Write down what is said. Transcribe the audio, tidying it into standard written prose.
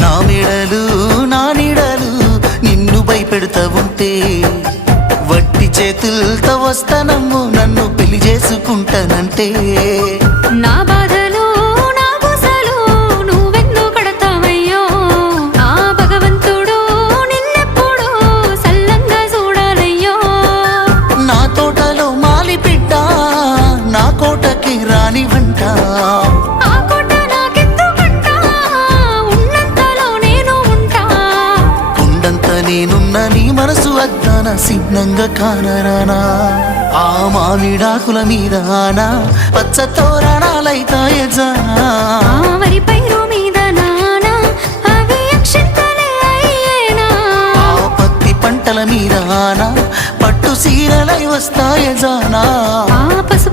నా మెడలు నా నీడలు నిన్ను భయపెడతా ఉంటే వట్టి చేతులతో వస్తానమ్ము నన్ను పెళ్లి చేసుకుంటానంటే నా బాధలు నా గుసలు నువ్వెందుకు కడతావయ్యో ఆ భగవంతుడు నిన్నెప్పుడు సల్లంగా చూడాలయ్యో నా తోటలో మాలి బిడ్డ నా కోటకి రాని వంట ఆ కోట నాకెందుకంట ఉన్నంతలో నేను ఉంటా కొండంత నేనున్న నీ మనసు అద్దాన సిద్ధంగా కానరానా ఆ మామిడాకుల మీద ఆనా పచ్చ తోరణాలైతాయజానా ఆ వరి పైరు మీద నానా అవి అక్షంతలే అయ్యేనా ఆ పత్తి పంటల మీద ఆనా పట్టు సీరలై వస్తాయజానా ఆ పసు